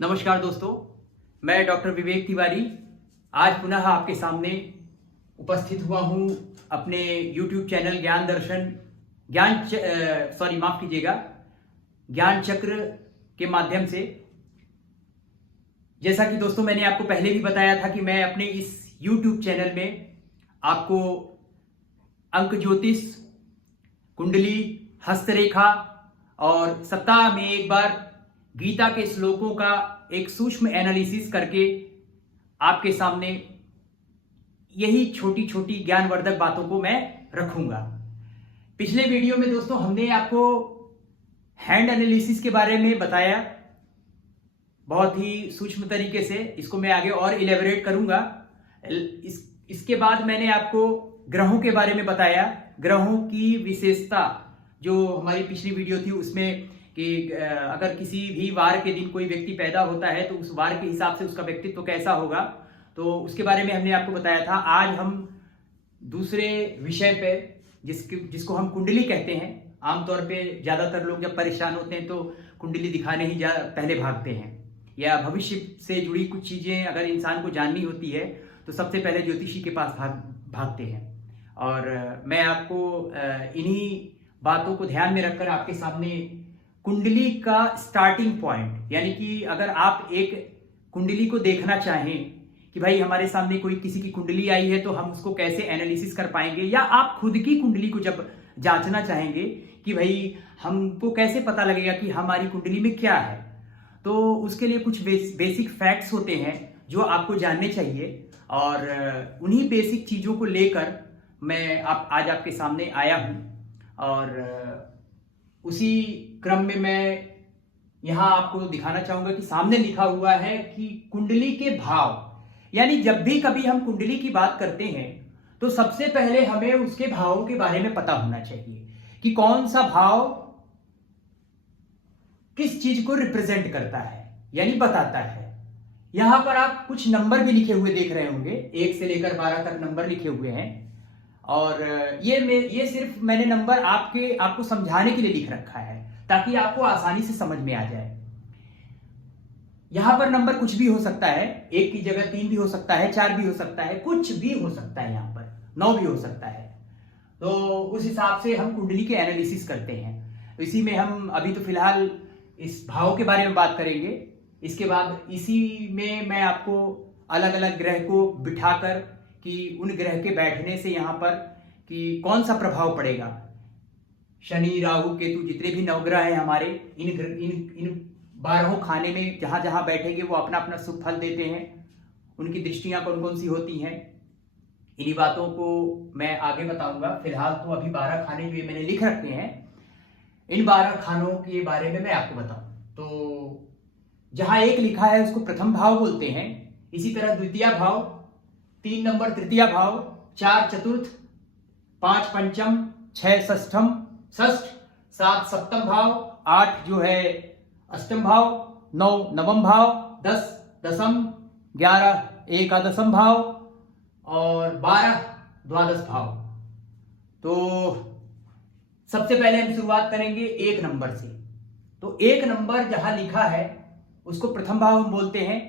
नमस्कार दोस्तों, मैं डॉक्टर विवेक तिवारी आज पुनः आपके सामने उपस्थित हुआ हूं अपने YouTube चैनल ज्ञान दर्शन ज्ञान चक्र के माध्यम से। जैसा कि दोस्तों मैंने आपको पहले भी बताया था कि मैं अपने इस YouTube चैनल में आपको अंक ज्योतिष, कुंडली, हस्तरेखा और सप्ताह में एक बार गीता के श्लोकों का एक सूक्ष्म एनालिसिस करके आपके सामने यही छोटी छोटी ज्ञानवर्धक बातों को मैं रखूंगा। पिछले वीडियो में दोस्तों हमने आपको हैंड एनालिसिस के बारे में बताया बहुत ही सूक्ष्म तरीके से। इसको मैं आगे और इलेबोरेट करूंगा। इसके बाद मैंने आपको ग्रहों के बारे में बताया, ग्रहों की विशेषता जो हमारी पिछली वीडियो थी उसमें कि अगर किसी भी वार के दिन कोई व्यक्ति पैदा होता है तो उस वार के हिसाब से उसका व्यक्तित्व कैसा होगा, तो उसके बारे में हमने आपको बताया था। आज हम दूसरे विषय पे जिसको हम कुंडली कहते हैं। आमतौर पे ज्यादातर लोग जब परेशान होते हैं तो कुंडली दिखाने ही पहले भागते हैं, या भविष्य से जुड़ी कुछ चीजें अगर इंसान को जाननी होती है तो सबसे पहले ज्योतिषी के पास भागते हैं। और मैं आपको इन्हीं बातों को ध्यान में रखकर आपके सामने कुंडली का स्टार्टिंग पॉइंट, यानी कि अगर आप एक कुंडली को देखना चाहें कि भाई हमारे सामने कोई किसी की कुंडली आई है तो हम उसको कैसे एनालिसिस कर पाएंगे, या आप खुद की कुंडली को जब जांचना चाहेंगे कि भाई हमको कैसे पता लगेगा कि हमारी कुंडली में क्या है, तो उसके लिए कुछ बेसिक फैक्ट्स होते हैं जो आपको जानने चाहिए। और उन्हीं बेसिक चीजों को लेकर मैं आज आपके सामने आया हूं। और उसी क्रम में मैं यहां आपको दिखाना चाहूंगा कि सामने लिखा हुआ है कि कुंडली के भाव, यानी जब भी कभी हम कुंडली की बात करते हैं तो सबसे पहले हमें उसके भावों के बारे में पता होना चाहिए कि कौन सा भाव किस चीज को रिप्रेजेंट करता है, यानी बताता है। यहां पर आप कुछ नंबर भी लिखे हुए देख रहे होंगे, 1 से लेकर 12 तक नंबर लिखे हुए हैं। और ये सिर्फ मैंने नंबर आपको समझाने के लिए लिख रखा है ताकि आपको आसानी से समझ में आ जाए। यहां पर नंबर कुछ भी हो सकता है, 1 की जगह 3 भी हो सकता है, 4 भी हो सकता है, कुछ भी हो सकता है, यहां पर 9 भी हो सकता है। तो उस हिसाब से हम कुंडली के एनालिसिस करते हैं। इसी में हम अभी तो फिलहाल इस भाव के बारे में बात करेंगे। इसके बाद इसी में मैं आपको अलग अलग ग्रह को बिठाकर कि उन ग्रह के बैठने से यहाँ पर कि कौन सा प्रभाव पड़ेगा। शनि, राहु, केतु, जितने भी नवग्रह हैं हमारे, इन 12 खाने में जहां जहां बैठेंगे वो अपना अपना शुभ फल देते हैं। उनकी दृष्टियां कौन कौन सी होती हैं, इन्हीं बातों को मैं आगे बताऊंगा। फिलहाल तो अभी 12 खाने जो मैंने लिख रखे हैं, इन 12 खानों के बारे में मैं आपको बताऊं। तो जहां 1 लिखा है उसको प्रथम भाव बोलते हैं। इसी तरह द्वितीय भाव, 3 नंबर तृतीय भाव, 4 चतुर्थ, 5 पंचम, 6 षष्ठम, 7 सप्तम भाव, 8 जो है अष्टम भाव, 9 नवम भाव, 10 दसम, 11 एकादशम भाव और 12 द्वादश भाव। तो सबसे पहले हम शुरुआत करेंगे 1 नंबर से। तो 1 नंबर जहां लिखा है उसको प्रथम भाव हम बोलते हैं।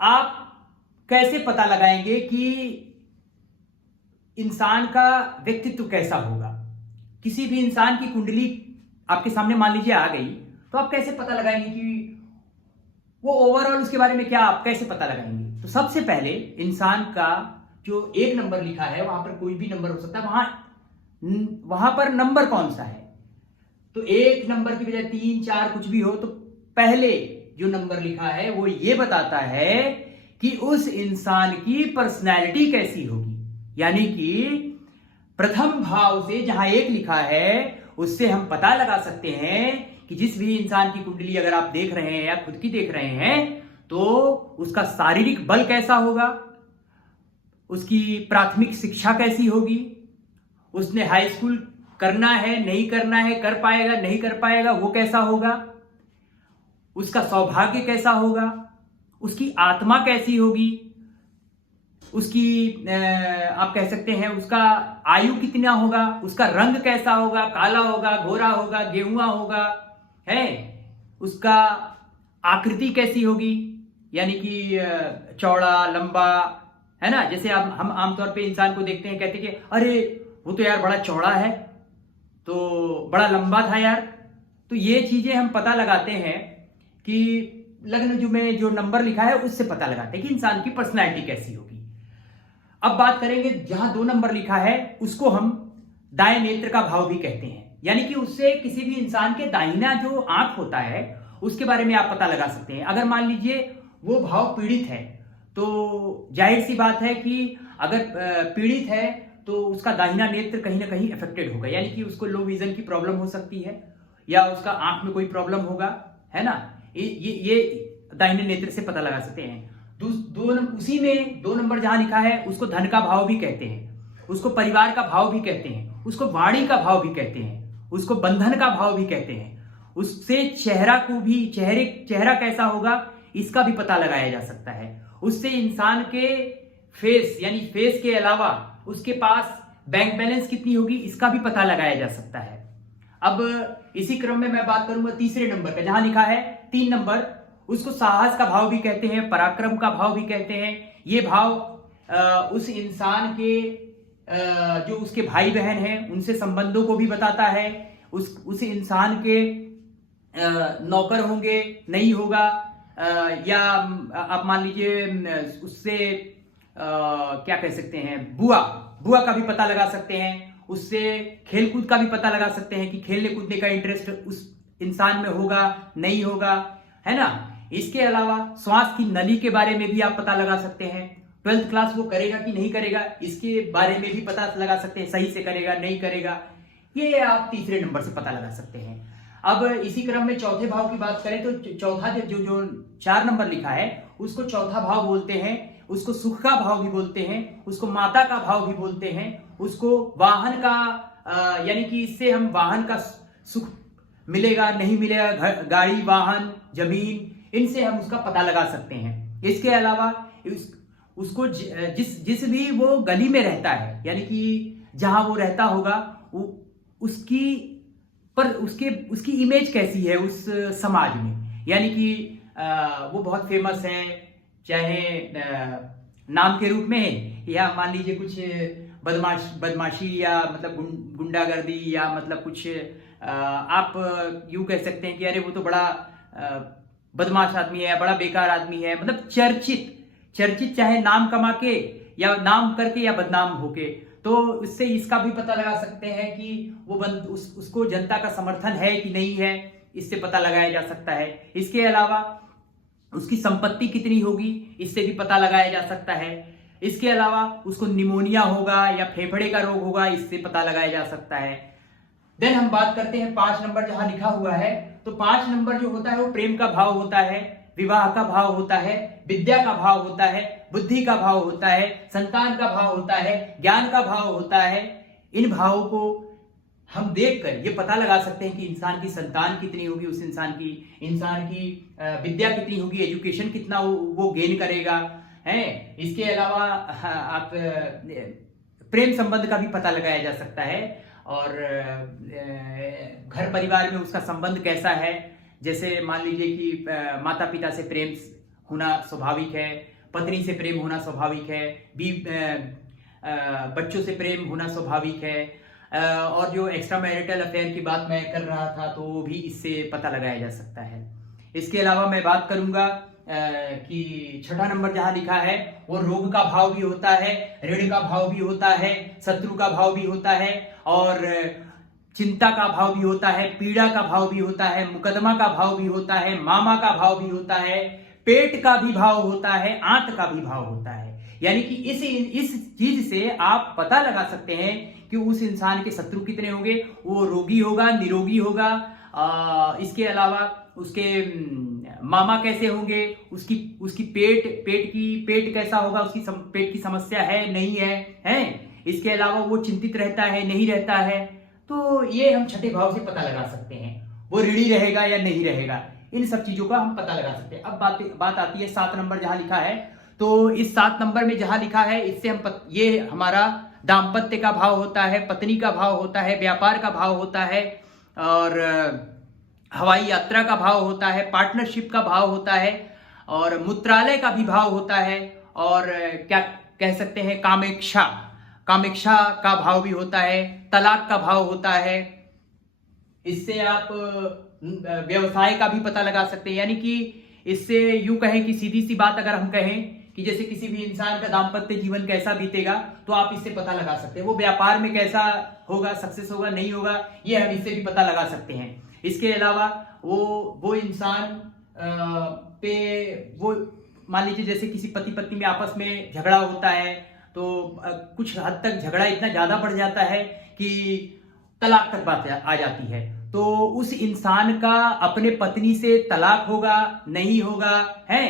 आप कैसे पता लगाएंगे कि इंसान का व्यक्तित्व कैसा होगा? किसी भी इंसान की कुंडली आपके सामने मान लीजिए आ गई, तो आप कैसे पता लगाएंगे कि वो ओवरऑल उसके बारे में क्या, आप कैसे पता लगाएंगे? तो सबसे पहले इंसान का जो 1 नंबर लिखा है वहां पर कोई भी नंबर हो सकता है, वहां पर नंबर कौन सा है। तो 1 नंबर की बजाय 3, 4 कुछ भी हो, तो पहले जो नंबर लिखा है वो ये बताता है कि उस इंसान की पर्सनैलिटी कैसी होगी। यानी कि प्रथम भाव से जहां 1 लिखा है उससे हम पता लगा सकते हैं कि जिस भी इंसान की कुंडली अगर आप देख रहे हैं या खुद की देख रहे हैं तो उसका शारीरिक बल कैसा होगा, उसकी प्राथमिक शिक्षा कैसी होगी, उसने हाई स्कूल करना है नहीं करना है, कर पाएगा नहीं कर पाएगा, वो कैसा होगा, उसका सौभाग्य कैसा होगा, उसकी आत्मा कैसी होगी, उसकी आप कह सकते हैं उसका आयु कितना होगा, उसका रंग कैसा होगा, काला होगा, गोरा होगा, गेहुआ होगा, है उसका आकृति कैसी होगी, यानी कि चौड़ा लंबा, है ना। जैसे हम आमतौर पे इंसान को देखते हैं, कहते हैं कि अरे वो तो यार बड़ा चौड़ा है, तो बड़ा लंबा था यार। तो ये चीजें हम पता लगाते हैं कि लग्न में जो नंबर लिखा है उससे पता लगाते हैं कि इंसान की पर्सनैलिटी कैसी होगी। अब बात करेंगे, जहां 2 नंबर लिखा है उसको हम दाएं नेत्र का भाव भी कहते हैं, यानी कि उससे किसी भी इंसान के दाहिना जो आंख होता है उसके बारे में आप पता लगा सकते हैं। अगर मान लीजिए वो भाव पीड़ित है, तो जाहिर सी बात है कि अगर पीड़ित है तो उसका दाहिना नेत्र कहीं ना कहीं अफेक्टेड होगा, यानी कि उसको लो विजन की प्रॉब्लम हो सकती है, या उसका आंख में कोई प्रॉब्लम होगा, है ना। ये दाहिने नेत्र से पता लगा सकते हैं। उसी में 2 नंबर जहां लिखा है उसको धन का भाव भी कहते हैं, उसको परिवार का भाव भी कहते हैं, उसको वाणी का भाव भी कहते हैं, उसको बंधन का भाव भी कहते हैं। उससे चेहरा कैसा होगा इसका भी पता लगाया जा सकता है। उससे इंसान के फेस, यानी फेस के अलावा उसके पास बैंक बैलेंस कितनी होगी इसका भी पता लगाया जा सकता है। अब इसी क्रम में मैं बात करूंगा तीसरे नंबर का, जहां लिखा है 3 नंबर, उसको साहस का भाव भी कहते हैं, पराक्रम का भाव भी कहते हैं। ये भाव उस इंसान के जो उसके भाई बहन हैं उनसे संबंधों को भी बताता है। उस इंसान के नौकर होंगे नहीं होगा, या आप मान लीजिए उससे क्या कह सकते हैं, बुआ का भी पता लगा सकते हैं। उससे खेलकूद का भी पता लगा सकते हैं कि खेलने कूदने का इंटरेस्ट उस इंसान में होगा नहीं होगा, है ना। इसके अलावा श्वास की नली के बारे में भी आप पता लगा सकते हैं। 12th क्लास वो करेगा कि नहीं करेगा इसके बारे में भी पता लगा सकते हैं, सही से करेगा नहीं करेगा, ये आप तीसरे नंबर से पता लगा सकते हैं। अब इसी क्रम में चौथे भाव की बात करें तो चौथा जो 4 नंबर लिखा है उसको चौथा भाव बोलते हैं, उसको सुख का भाव भी बोलते हैं, उसको माता का भाव भी बोलते हैं, उसको वाहन का यानी कि इससे हम वाहन का सुख मिलेगा नहीं मिलेगा, गाड़ी वाहन जमीन, इनसे हम उसका पता लगा सकते हैं। इसके अलावा उसको जिस भी वो गली में रहता है, यानी कि जहां वो रहता होगा उसकी इमेज कैसी है उस समाज में, यानी कि वो बहुत फेमस है, चाहे नाम के रूप में है या मान लीजिए कुछ बदमाशी या मतलब गुंडागर्दी या मतलब कुछ आप यूं कह सकते हैं कि अरे वो तो बड़ा बदमाश आदमी है, बड़ा बेकार आदमी है, मतलब चर्चित चाहे नाम कमा के या नाम करके या बदनाम होके, तो इससे इसका भी पता लगा सकते हैं कि वो उसको जनता का समर्थन है कि नहीं है, इससे पता लगाया जा सकता है। इसके अलावा उसकी संपत्ति कितनी होगी इससे भी पता लगाया जा सकता है। इसके अलावा उसको निमोनिया होगा या फेफड़े का रोग होगा, इससे पता लगाया जा सकता है। देन हम बात करते हैं 5 नंबर जहां लिखा हुआ है, तो 5 नंबर जो होता है वो प्रेम का भाव होता है, विवाह का भाव होता है, विद्या का भाव होता है, बुद्धि का भाव होता है, संतान का भाव होता है, ज्ञान का भाव होता है। इन भावों को हम देखकर ये पता लगा सकते हैं कि इंसान की संतान कितनी होगी, उस इंसान की विद्या कितनी होगी, एजुकेशन कितना वो गेन करेगा, है। इसके अलावा आप प्रेम संबंध का भी पता लगाया जा सकता है, और घर परिवार में उसका संबंध कैसा है। जैसे मान लीजिए कि माता पिता से प्रेम होना स्वाभाविक है, पत्नी से प्रेम होना स्वाभाविक है, बच्चों से प्रेम होना स्वाभाविक है, और जो एक्स्ट्रा मैरिटल अफेयर की बात मैं कर रहा था तो वो भी इससे पता लगाया जा सकता है। इसके अलावा मैं बात करूंगा कि 6ठा नंबर जहां लिखा है वो रोग का भाव भी होता है, ऋण का भाव भी होता है, शत्रु का भाव भी होता है, और चिंता का भाव भी होता है, पीड़ा का भाव भी होता है, मुकदमा का भाव भी होता है, मामा का भाव भी होता है, पेट का भी भाव होता है, आंत का भी भाव होता है। यानी कि इस चीज से आप पता लगा सकते हैं कि उस इंसान के शत्रु कितने होंगे, वो रोगी होगा निरोगी होगा, इसके अलावा उसके मामा कैसे होंगे, उसकी पेट कैसा होगा, उसकी पेट की समस्या है नहीं है। इसके अलावा वो चिंतित रहता है नहीं रहता है, तो ये हम 6ठे भाव से पता लगा सकते हैं। वो ऋणी रहेगा या नहीं रहेगा, इन सब चीजों का हम पता लगा सकते हैं। अब बात आती है 7 नंबर जहां लिखा है, तो इस 7 नंबर में जहां लिखा है इससे हम ये हमारा दाम्पत्य का भाव होता है, पत्नी का भाव होता है, व्यापार का भाव होता है, और हवाई यात्रा का भाव होता है, पार्टनरशिप का भाव होता है, और मूत्रालय का भी भाव होता है, और क्या कह सकते हैं, कामेक्षा कामेक्षा का भाव भी होता है, तलाक का भाव होता है। इससे आप व्यवसाय का भी पता लगा सकते हैं। यानी कि इससे यूं कहें कि सीधी सी बात अगर हम कहें कि जैसे किसी भी इंसान का दाम्पत्य जीवन कैसा बीतेगा, तो आप इससे पता लगा सकते हैं। वो व्यापार में कैसा होगा, सक्सेस होगा नहीं होगा, ये हम इससे भी पता लगा सकते हैं। इसके अलावा वो इंसान पे वो मान लीजिए जैसे किसी पति पत्नी में आपस में झगड़ा होता है, तो कुछ हद तक झगड़ा इतना ज्यादा बढ़ जाता है कि तलाक तक बात आ जाती है, तो उस इंसान का अपने पत्नी से तलाक होगा नहीं होगा है,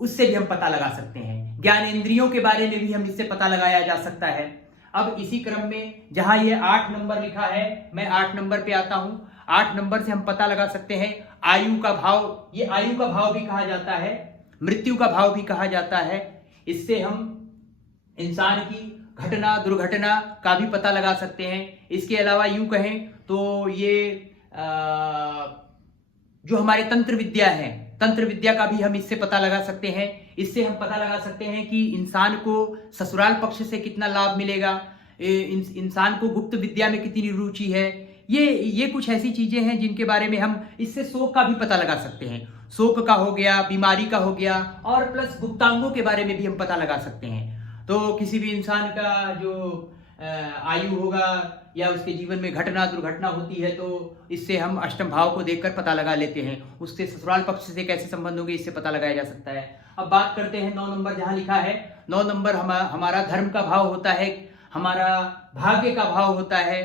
उससे भी हम पता लगा सकते हैं। ज्ञानेंद्रियों के बारे में भी हम इससे पता लगाया जा सकता है। अब इसी क्रम में जहां ये 8 नंबर लिखा है, मैं 8 नंबर पे आता हूं। 8 नंबर से हम पता लगा सकते हैं आयु का भाव। ये आयु का भाव भी कहा जाता है, मृत्यु का भाव भी कहा जाता है। इससे हम इंसान की घटना दुर्घटना का भी पता लगा सकते हैं। इसके अलावा यूं कहें तो ये जो हमारे तंत्र विद्या है, तंत्र विद्या का भी हम इससे पता लगा सकते हैं। इससे हम पता लगा सकते हैं कि इंसान को ससुराल पक्ष से कितना लाभ मिलेगा, इंसान को गुप्त विद्या में कितनी रुचि है। ये कुछ ऐसी चीजें हैं जिनके बारे में हम इससे शोक का भी पता लगा सकते हैं। शोक का हो गया, बीमारी का हो गया, और प्लस गुप्तांगों के बारे में भी हम पता लगा सकते हैं। तो किसी भी इंसान का जो आयु होगा या उसके जीवन में घटना दुर्घटना होती है, तो इससे हम अष्टम भाव को देखकर पता लगा लेते हैं। उसके ससुराल पक्ष से कैसे संबंध होंगे, इससे पता लगाया जा सकता है। अब बात करते हैं 9 नंबर जहां लिखा है। 9 नंबर हमारा धर्म का भाव होता है, हमारा भाग्य का भाव होता है।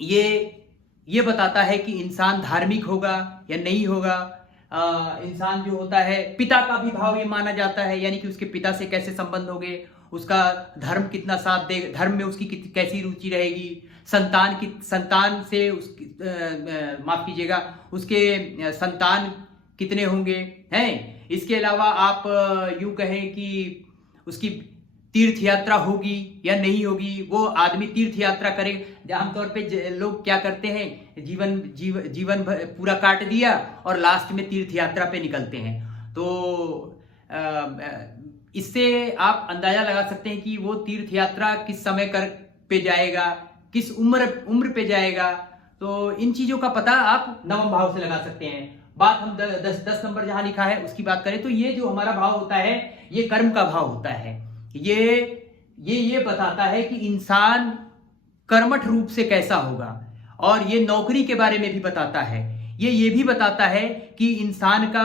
ये बताता है कि इंसान धार्मिक होगा या नहीं होगा। इंसान जो होता है, पिता का भी भाव ये माना जाता है, यानी कि उसके पिता से कैसे संबंध होंगे, उसका धर्म कितना साथ दे, धर्म में उसकी कैसी रुचि रहेगी, संतान से उसकी माफ कीजिएगा, उसके संतान कितने होंगे हैं। इसके अलावा आप यूं कहें कि उसकी तीर्थ यात्रा होगी या नहीं होगी। वो आदमी तीर्थ यात्रा करे, आमतौर पे लोग क्या करते हैं, जीवन पूरा काट दिया और लास्ट में तीर्थ यात्रा पे निकलते हैं। तो इससे आप अंदाजा लगा सकते हैं कि वो तीर्थ यात्रा किस समय पे जाएगा, किस उम्र पे जाएगा। तो इन चीजों का पता आप नवम भाव से लगा सकते हैं। बात हम 10 नंबर जहां लिखा है उसकी बात करें, तो ये जो हमारा भाव होता है ये कर्म का भाव होता है। ये बताता है कि इंसान कर्मठ रूप से कैसा होगा, और ये नौकरी के बारे में भी बताता है। ये भी बताता है कि इंसान का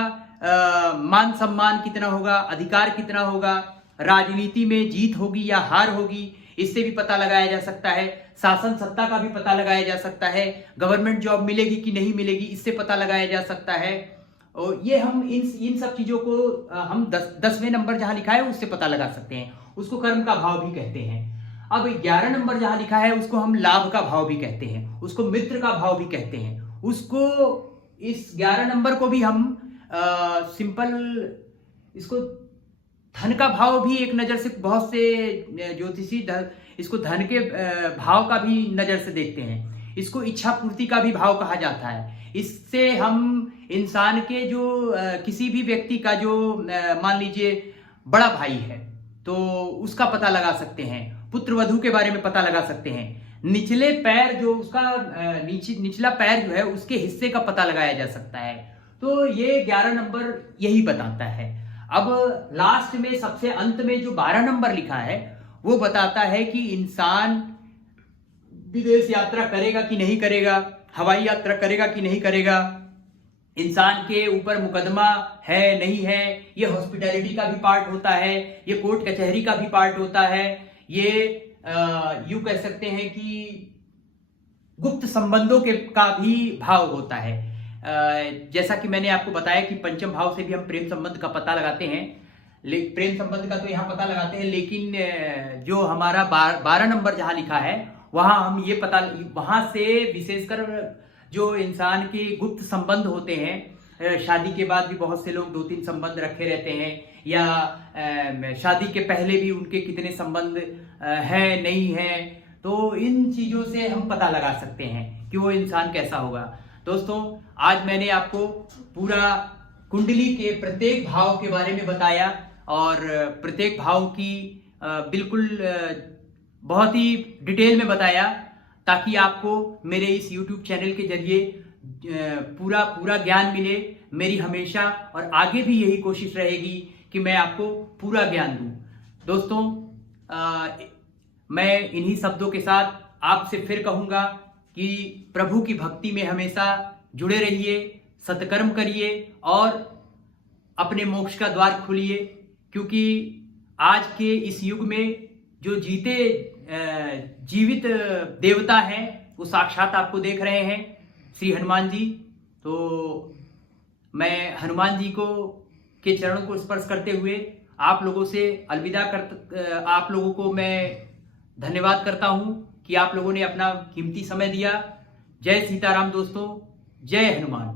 मान सम्मान कितना होगा, अधिकार कितना होगा, राजनीति में जीत होगी या हार होगी, इससे भी पता लगाया जा सकता है। शासन सत्ता का भी पता लगाया जा सकता है, गवर्नमेंट जॉब मिलेगी कि नहीं मिलेगी, इससे पता लगाया जा सकता है। और ये हम इन सब चीजों को हम 10वें नंबर जहां लिखा है उससे पता लगा सकते हैं। उसको कर्म का भाव भी कहते हैं। अब 11 नंबर जहां लिखा है उसको हम लाभ का भाव भी कहते हैं, उसको मित्र का भाव भी कहते हैं। उसको इस 11 नंबर को भी हम सिंपल इसको धन का भाव भी एक नजर से, बहुत से ज्योतिषी इसको धन के भाव का भी नजर से देखते हैं। इसको इच्छा पूर्ति का भी भाव कहा जाता है। इससे हम इंसान के जो किसी भी व्यक्ति का जो मान लीजिए बड़ा भाई है तो उसका पता लगा सकते हैं, पुत्र वधू के बारे में पता लगा सकते हैं, निचले पैर जो उसका निचला पैर जो है उसके हिस्से का पता लगाया जा सकता है। तो ये 11 नंबर यही बताता है। अब लास्ट में सबसे अंत में जो 12 नंबर लिखा है वो बताता है कि इंसान विदेश यात्रा करेगा कि नहीं करेगा, हवाई यात्रा करेगा कि नहीं करेगा, इंसान के ऊपर मुकदमा है नहीं है, ये हॉस्पिटैलिटी का भी पार्ट होता है, ये कोर्ट कचहरी का भी पार्ट होता है, ये यूं कह सकते हैं कि गुप्त संबंधों का भी भाव होता है। जैसा कि मैंने आपको बताया कि पंचम भाव से भी हम प्रेम संबंध का पता लगाते हैं, प्रेम संबंध का तो यहाँ पता लगाते हैं, लेकिन जो हमारा 12 नंबर जहां लिखा है वहां हम ये पता, वहां से विशेषकर जो इंसान के गुप्त संबंध होते हैं, शादी के बाद भी बहुत से लोग 2-3 संबंध रखे रहते हैं, या शादी के पहले भी उनके कितने संबंध है नहीं है, तो इन चीजों से हम पता लगा सकते हैं कि वो इंसान कैसा होगा। दोस्तों, आज मैंने आपको पूरा कुंडली के प्रत्येक भाव के बारे में बताया और प्रत्येक भाव की बिल्कुल बहुत ही डिटेल में बताया, ताकि आपको मेरे इस YouTube चैनल के जरिए पूरा ज्ञान मिले। मेरी हमेशा और आगे भी यही कोशिश रहेगी कि मैं आपको पूरा ज्ञान दूं। दोस्तों, मैं इन्हीं शब्दों के साथ आपसे फिर कहूंगा कि प्रभु की भक्ति में हमेशा जुड़े रहिए, सत्कर्म करिए और अपने मोक्ष का द्वार खोलिए, क्योंकि आज के इस युग में जो जीवित देवता हैं वो साक्षात आपको देख रहे हैं, श्री हनुमान जी। तो मैं हनुमान जी के चरणों को स्पर्श करते हुए आप लोगों से अलविदा आप लोगों को मैं धन्यवाद करता हूं कि आप लोगों ने अपना कीमती समय दिया। जय सीताराम दोस्तों, जय हनुमान।